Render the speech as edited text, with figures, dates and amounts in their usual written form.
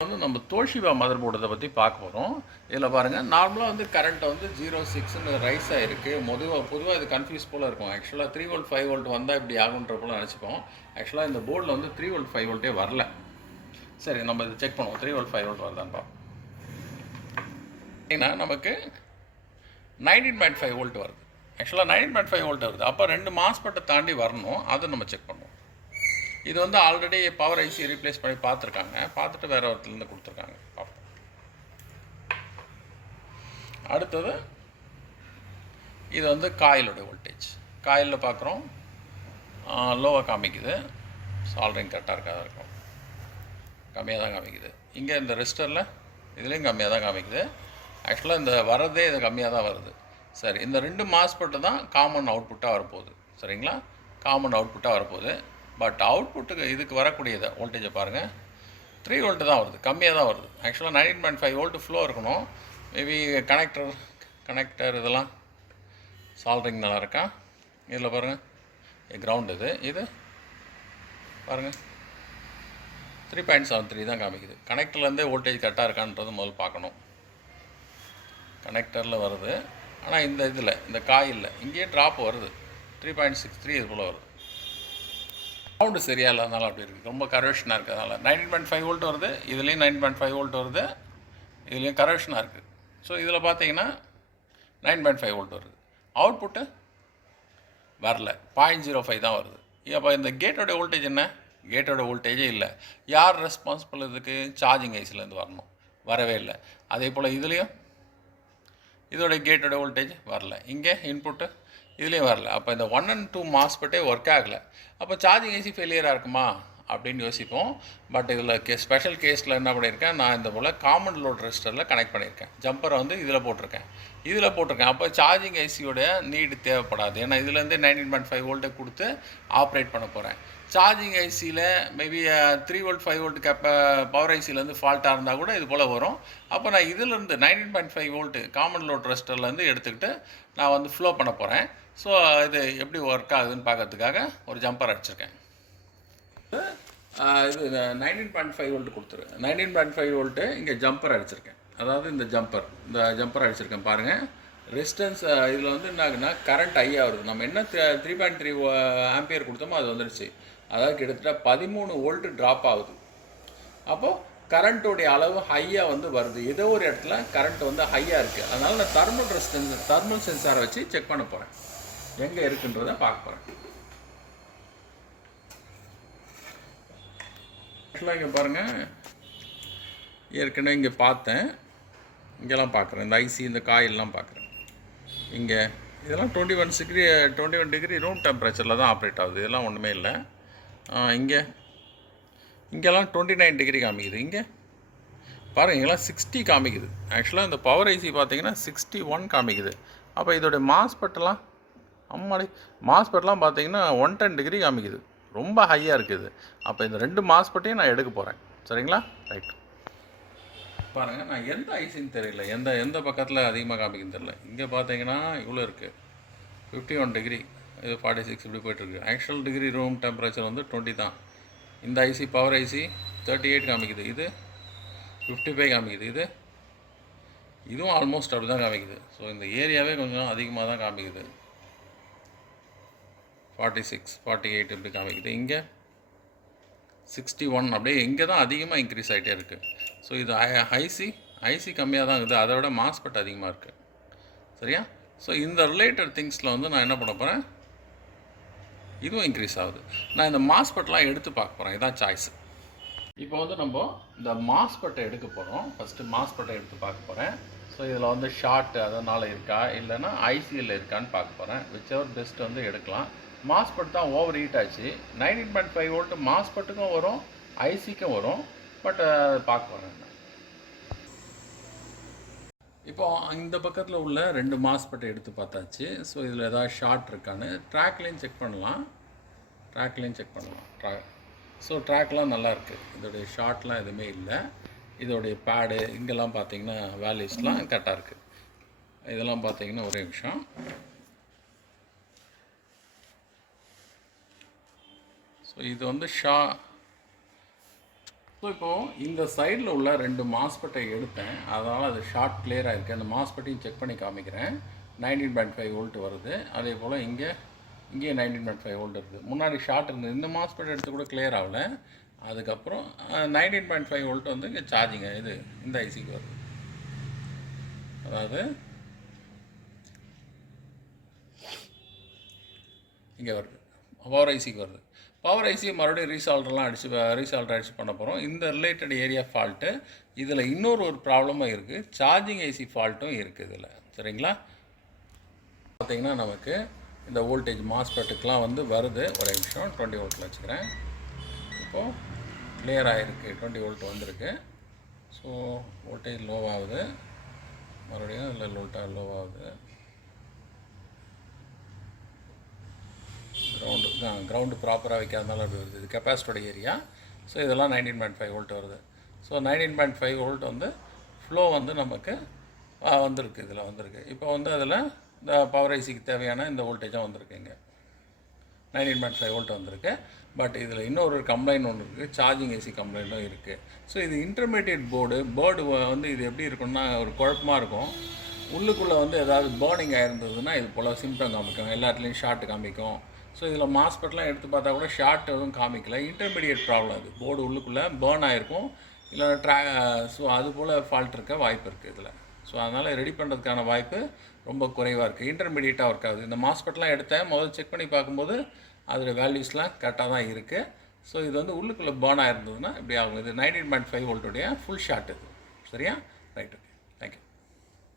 வந்து நம்ம தோஷிபா மதர் போர்டை பற்றி பார்க்க போகிறோம். இதில் பாருங்கள், நார்மலாக வந்து கரண்ட் வந்து 0.6ன்னு ரைஸ் ஆகிருக்கு. பொதுவாக இது கன்ஃபியூஸ் போல் இருக்கும். ஆக்சுவலாக 3 வோல்ட் 5 வோல்ட் வந்தால் இப்படி ஆகுன்ற போல் நினச்சிப்போம். ஆக்சுவலாக இந்த போர்டில் வந்து 3 வோல்ட் 5 வோல்ட்டே வரல. சரி, நம்ம இதை செக் பண்ணுவோம். 3 வோல்ட் 5 வோல்ட் வருதான்னு பார்ப்போம். ஏன்னா நமக்கு 19.5 வோல்ட் வருது. ஆக்சுவலாக 19.5 வோல்ட் வருது. அப்போ 2 மாஸ்பெட்டை தாண்டி வரணும். அதை நம்ம செக் பண்ணுவோம். இது வந்து ஆல்ரெடி பவர் ஐசி ரீப்ளேஸ் பண்ணி பார்த்துருக்காங்க. பார்த்துட்டு வேறு ஒருத்துலேருந்து கொடுத்துருக்காங்க. பார்ப்போம். அடுத்தது இது வந்து காயிலோட வோல்டேஜ். காயிலில் பார்க்குறோம், லோவாக காமிக்குது. சால்ட்ரிங் கரெக்டாக இருக்காது, இருக்கும் கம்மியாக தான் காமிக்குது. இங்கே இந்த ரெஜிஸ்டரில் இதுலேயும் கம்மியாக தான் காமிக்குது. ஆக்சுவலாக இந்த வரதே இது கம்மியாக தான் வருது. சரி, இந்த 2 மாஸ்பெட்டு தான் காமன் அவுட்புட்டாக வரப்போகுது. சரிங்களா, காமன் அவுட்புட்டாக வரப்போகுது. பட் அவுட்புட்டுக்கு இதுக்கு வரக்கூடியதை வோல்டேஜை பாருங்கள், 3 வோல்ட்டு தான் வருது, கம்மியாக தான் வருது. ஆக்சுவலாக 19.5 வோல்ட்டு ஃப்ளோ இருக்கணும். மேபி கனெக்டர் இதெல்லாம் சால்ட்ரிங் நல்லா இருக்கா. இதில் பாருங்கள், கிரவுண்ட் இது பாருங்கள் 3.73 தான் காமிக்குது. கனெக்டர்லேருந்தே வோல்டேஜ் கரெக்டாக இருக்கான்றது முதல்ல பார்க்கணும். கனெக்டரில் வருது, ஆனால் இந்த காயிலில் இங்கேயே ட்ராப் வருது. 3.63 இது போல் வருது. சவுண்டு சரியாக இல்லாதனால அப்படி இருக்குது. ரொம்ப கரவேஷனாக இருக்கிறதுனால 19.5 வோல்ட் வருது. இதுலேயும் 9.5 வோல்ட் வருது. இதுலேயும் கரவேஷனாக இருக்குது. ஸோ இதில் பார்த்தீங்கன்னா 9.5 வோல்ட் வருது. அவுட்புட்டு வரல, 0.05 தான் வருது. அப்போ இந்த கேட்டோட வோல்டேஜ் என்ன? கேட்டோட வோல்டேஜே இல்லை. யார் ரெஸ்பான்சிபிள் இதுக்கு? சார்ஜிங் ஐசிலேருந்து வரணும், வரவே இல்லை. அதே போல் இதுலேயும் இதோட கேட்டோட வோல்டேஜ் வரல. இங்கே இன்புட்டு இதுலேயும் வரல. அப்போ இந்த 1 and 2 மாஸ்பெட்டே ஒர்க் ஆகலை. அப்போ சார்ஜிங் ஐசி ஃபெயிலியராக இருக்குமா அப்படின்னு யோசிப்போம். பட் இதில் ஸ்பெஷல் கேஸில் என்ன பண்ணியிருக்கேன், நான் இந்த போல் காமன் லோட் ரெஜிஸ்டரில் கனெக்ட் பண்ணியிருக்கேன். ஜம்பரை வந்து இதில் போட்டிருக்கேன். அப்போ சார்ஜிங் ஐசியோட நீடு தேவைப்படாது. ஏன்னா இதுலேருந்து 19.5 வோல்ட்டை கொடுத்து ஆப்ரேட் பண்ண போகிறேன். சார்ஜிங் ஐசியில் மேபி 3 வோல்ட் 5 வோல்ட் பவர் ஐசியிலேருந்து ஃபால்ட்டாக இருந்தால் கூட இது போல் வரும். அப்போ நான் இதிலேருந்து 19.5 வோல்ட்டு காமன் லோட் ரெஜிஸ்டர்லேருந்து எடுத்துக்கிட்டு நான் வந்து ஃப்ளோ பண்ண போகிறேன். ஸோ இது எப்படி ஒர்க் ஆகுதுன்னு பார்க்கறதுக்காக ஒரு ஜம்பர் அடிச்சிருக்கேன். இது 19.5 வோல்ட் கொடுத்துரு. 19.5 வோல்ட்டு இங்கே ஜம்பர் அடிச்சிருக்கேன். அதாவது இந்த ஜம்பர் அடிச்சிருக்கேன் பாருங்கள். ரெசிஸ்டன்ஸ் இதில் வந்து என்ன ஆகுதுன்னா கரண்ட் ஹை ஆகுது. நம்ம என்ன 3.3 ஆம்பியர் கொடுத்தோமோ அது வந்துடுச்சு. அதாவது கிட்டத்தட்ட 13 வோல்ட்டு ட்ராப் ஆகுது. அப்போது கரண்ட்டோடைய அளவு ஹையாக வந்து வருது. ஏதோ ஒரு இடத்துல கரண்ட் வந்து ஹையாக இருக்குது. அதனால் நான் தெர்மல் சென்சாரை வச்சு செக் பண்ண போகிறேன், எங்கே இருக்குன்றதை பார்க்க போகிறேன். ஆக்சுவலாக இங்கே பாருங்கள், ஏற்கனவே இங்கே பார்த்தேன், இங்கெல்லாம் பார்க்குறேன். இந்த ஐசி இந்த காயிலெலாம் பார்க்குறேன். இங்கே இதெல்லாம் 21 டிகிரி ரூம் டெம்பரேச்சரில் தான் ஆப்ரேட் ஆகுது. இதெல்லாம் ஒன்றுமே இல்லை. இங்கெல்லாம் 29 டிகிரி காமிக்குது. இங்கே பாருங்கள், இங்கெல்லாம் 60 காமிக்குது. ஆக்சுவலாக இந்த பவர் ஐசி பார்த்தீங்கன்னா 61 காமிக்குது. அப்போ இதோடைய மாஸ்பெட்டெல்லாம் பார்த்தீங்கன்னா 110 டிகிரி காமிக்குது. ரொம்ப ஹையாக இருக்குது. அப்போ இந்த 2 மாஸ்பெட்டையும் நான் எடுக்க போகிறேன். சரிங்களா, ரைட். பாருங்கள், நான் எந்த ஐசின்னு தெரியல, எந்த பக்கத்தில் அதிகமாக காமிக்குன்னு தெரியல. இங்கே பார்த்தீங்கன்னா இவ்வளோ இருக்குது, 51 டிகிரி, இது 46 இப்படி போய்ட்டுருக்கு. ஆக்சுவல் டிகிரி ரூம் டெம்பரேச்சர் வந்து 20 தான். இந்த ஐசி பவர் ஐசி 38 காமிக்குது. இது 55 காமிக்குது. இதுவும் ஆல்மோஸ்ட் அப்படி தான் காமிக்குது. ஸோ இந்த ஏரியாவே கொஞ்சம் அதிகமாக தான் காமிக்குது. 46 48 இப்படி காமிக்குது. இங்கே 61 அப்படியே இங்கே தான் அதிகமாக இன்க்ரீஸ் ஆகிட்டே இருக்குது. ஸோ இது ஐசி கம்மியாக தான் இருக்குது, அதை விட மாஸ்பெட் அதிகமாக இருக்குது. சரியா? ஸோ இந்த ரிலேட்டட் திங்ஸில் வந்து நான் என்ன பண்ண போகிறேன், இதுவும் இன்க்ரீஸ் ஆகுது. நான் இந்த மாஸ்பெட்லாம் எடுத்து பார்க்க போகிறேன். இதான் சாய்ஸு. இப்போ வந்து நம்ம இந்த மாஸ்பெட்டை எடுக்க போகிறோம். ஃபஸ்ட்டு மாஸ்பெட்டை எடுத்து பார்க்க போகிறேன். ஸோ இதில் வந்து ஷார்ட் அதனால் இருக்கா இல்லைன்னா ஐசியில் இருக்கான்னு பார்க்க போகிறேன். விச்செவர் பெஸ்ட் வந்து எடுக்கலாம். மாஸ்பெட் தான் ஓவர் ஹீட் ஆச்சு. 19.5 வோல்ட்டு மாஸ்பெட்டுக்கும் வரும், ஐசிக்கும் வரும். பட் பார்க்க போகிறேன். இப்போ இந்த பக்கத்தில் உள்ள 2 மாஸ்பெட்டை எடுத்து பார்த்தாச்சு. ஸோ இதில் ஏதாவது ஷார்ட் இருக்கான்னு ட்ராக்லேயும் செக் பண்ணலாம். ஸோ ட்ராக்லாம் நல்லாயிருக்கு. இதோடைய ஷார்ட்லாம் எதுவுமே இல்லை. இதோடைய பேடு இங்கெல்லாம் பார்த்தீங்கன்னா வேல்யூஸ்லாம் கரெக்டாக இருக்குது. இதெல்லாம் பார்த்தீங்கன்னா ஒரே நிமிஷம். ஸோ இது வந்து ஸோ இப்போது இந்த சைடில் உள்ள 2 மாஸ்பெட்டை எடுத்தேன், அதனால் அது ஷார்ட் கிளியர் ஆகிருக்கு. அந்த மாஸ்பெட்டையும் செக் பண்ணி காமிக்கிறேன். 19.5 வோல்ட் வருது. அதே போல் இங்கே 19.5 வோல்ட் இருக்குது. முன்னாடி ஷார்ட் இருந்தது, இந்த மாஸ்பெட் எடுத்து கூட கிளியர் ஆகலை. அதுக்கப்புறம் 19.5 வோல்ட் வந்து இங்கே சார்ஜிங்க இது இந்த ஐசிக்கு வருது. அதாவது இங்கே வருது, பவர் ஐசிக்கு வருது. பவர் ஐசி மறுபடியும் ரீசால்டர் அடிச்சு பண்ண போகிறோம். இந்த ரிலேட்டட் ஏரியா ஃபால்ட்டு இதில் இன்னொரு ப்ராப்ளமும் இருக்குது, சார்ஜிங் ஐசி ஃபால்ட்டும் இருக்குது இதில். சரிங்களா? பார்த்திங்கன்னா நமக்கு இந்த வோல்டேஜ் மாஸ்பெட்டுக்கெலாம் வந்து வருது. ஒரு நிமிஷம் 20 வோல்ட்டில் வச்சுக்கிறேன். இப்போது கிளியர் ஆகிருக்கு, 20 வோல்ட் வந்திருக்கு. ஸோ வோல்டேஜ் லோவாகுது, மறுபடியும் இல்லை லோவாகுது. கிரவுண்டு ப்ராப்பராக வைக்காதனால அப்படி வருது. இது கெப்பாசிட்டோட ஏரியா. ஸோ இதெல்லாம் 19.5 வோல்ட் வருது. ஸோ 19.5 வோல்ட் வந்து ஃப்ளோ வந்து நமக்கு வந்திருக்கு, இதில் வந்திருக்கு. இப்போ வந்து அதில் இந்த பவர் ஐசிக்கு தேவையான இந்த வோல்டேஜாக வந்திருக்கு. இங்கே 19.5 வோல்ட் வந்திருக்கு. பட் இதில் இன்னொரு கம்ப்ளைண்ட் ஒன்று இருக்குது, சார்ஜிங் ஏசி கம்ப்ளைண்ட்டும் இருக்குது. ஸோ இது இன்டர்மீடியட் போர்டு வந்து இது எப்படி இருக்குன்னா ஒரு குழப்பமாக இருக்கும். உள்ளுக்குள்ளே வந்து ஏதாவது பேர்னிங் ஆகிருந்ததுன்னா இது போல் சிம்டம் காமிக்கும், எல்லா இடத்துலையும் ஷார்ட் காமிக்கும். ஸோ இதில் மாஸ்பெட்லாம் எடுத்து பார்த்தா கூட ஷார்ட் எதுவும் காமிக்கல, இன்டர்மீடியட் ப்ராப்ளம். அது போர்டு உள்ளுக்குள்ளே பேர்ன் ஆகிருக்கும், இல்லை ஸோ அது போல் ஃபால்ட் இருக்க வாய்ப்பு இருக்குது இதில். ஸோ அதனால் ரெடி பண்ணுறதுக்கான வாய்ப்பு ரொம்ப குறைவாக இருக்குது, இன்டர்மீடியட்டாக ஒர்க் ஆகுது. இந்த மாஸ்பெட்லாம் எடுத்தேன், முதல்ல செக் பண்ணி பார்க்கும்போது அதோடய வேல்யூஸ்லாம் கரெக்டாக தான் இருக்குது. ஸோ இது வந்து உள்ளுக்குள்ளே பேர்ன் ஆகிருந்ததுன்னா இப்படி ஆகும். இது 19.5 வோல்ட்டுடைய ஃபுல் ஷார்ட் இது. சரியா? ரைட்டு.